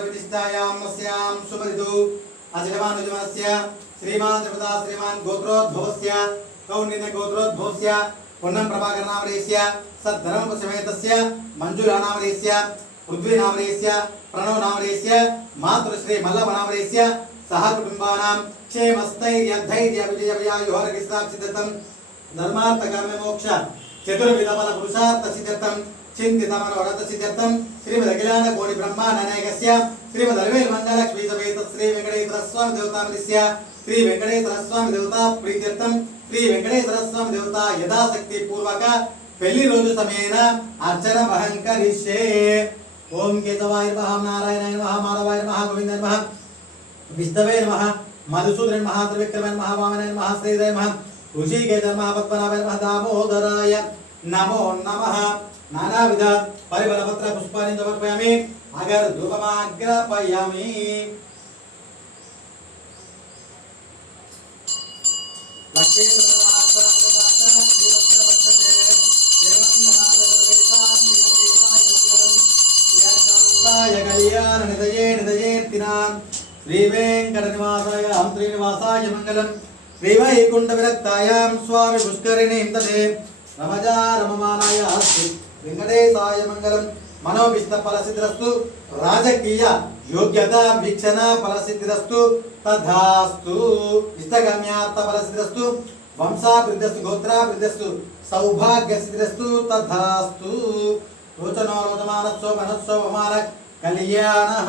प्रतिष्ठायां अस्यां सुमदितु अजयमानुजमस्य श्रीमान त्रिपदा श्रीमान गोत्रोद्भवस्य कौण्डिन्य गोत्रोद्भवस्य पुन्नं प्रभाकर नामधेयस्य सद्धर्मसमेतस्य मंजुला नामधेयस्य पृथ्वी नामधेयस्य प्रणव नामधेयस्य मातृश्री मल्लभ नामधेयस्य सह कुटुंबानां क्षेमस्थैर्य धैर्य विजय विजयायुर्गिस्ताक्षितम् धर्मार्थ कर्म मोक्ष चतुर्विध फल पुरुषार्थ सिद्ध्यर्थं चिंतितमनोरथ सिद्ध्यर्थं श्रीमद् अखिलांड कोटि ब्रह्मांड नायकस्य श्रीमद् अलवेल मंगलक्ष्मी समेत श्री वेंकटेश्वर स्वामी देवतामदिस्य श्री वेंकटेश्वर स्वामी देवता प्रीत्यर्थं श्री वेंकटेश्वर स्वामी देवता यथाशक्ति पूर्वक पेल्ली रोजु समयेन अर्चन महंकरिष्ये। ओम केशवाय नमः नारायणाय नमः माधवाय नमः गोविंदाय नमः विष्णवे नमः मधुसूदनाय नमः त्रिविक्रमाय नमः वामनाय नमः श्रीधराय नमः ऋषिकेशाय नमः पद्मनाभाय नमः दामोदराय नमो नमः। नानाविध परिमलपत्र पुष्पाणि समर्पयामि अगर धूपमाग्रापयामि। श्री वेंकटनिवासाय श्रीनिवासाय मंगलम श्री वैकुंठ विरक्तायां स्वामी पुष्करिणीं तदे रमजा रममानाय अस्ति वेंकटेशाय मंगलम मनोभिष्ट फलसिद्धिरस्तु राजकीय योग्यता वीक्षण फलसिद्धिरस्तु तथास्तु इष्टगम्यार्थ फलसिद्धिरस्तु वंशाभिवृद्धिरस्तु गोत्राभिवृद्धिरस्तु सौभाग्यसिद्धिरस्तु तथास्तु रोचनो रोचमानस्सो मनस्सो वमानः कल्याणः।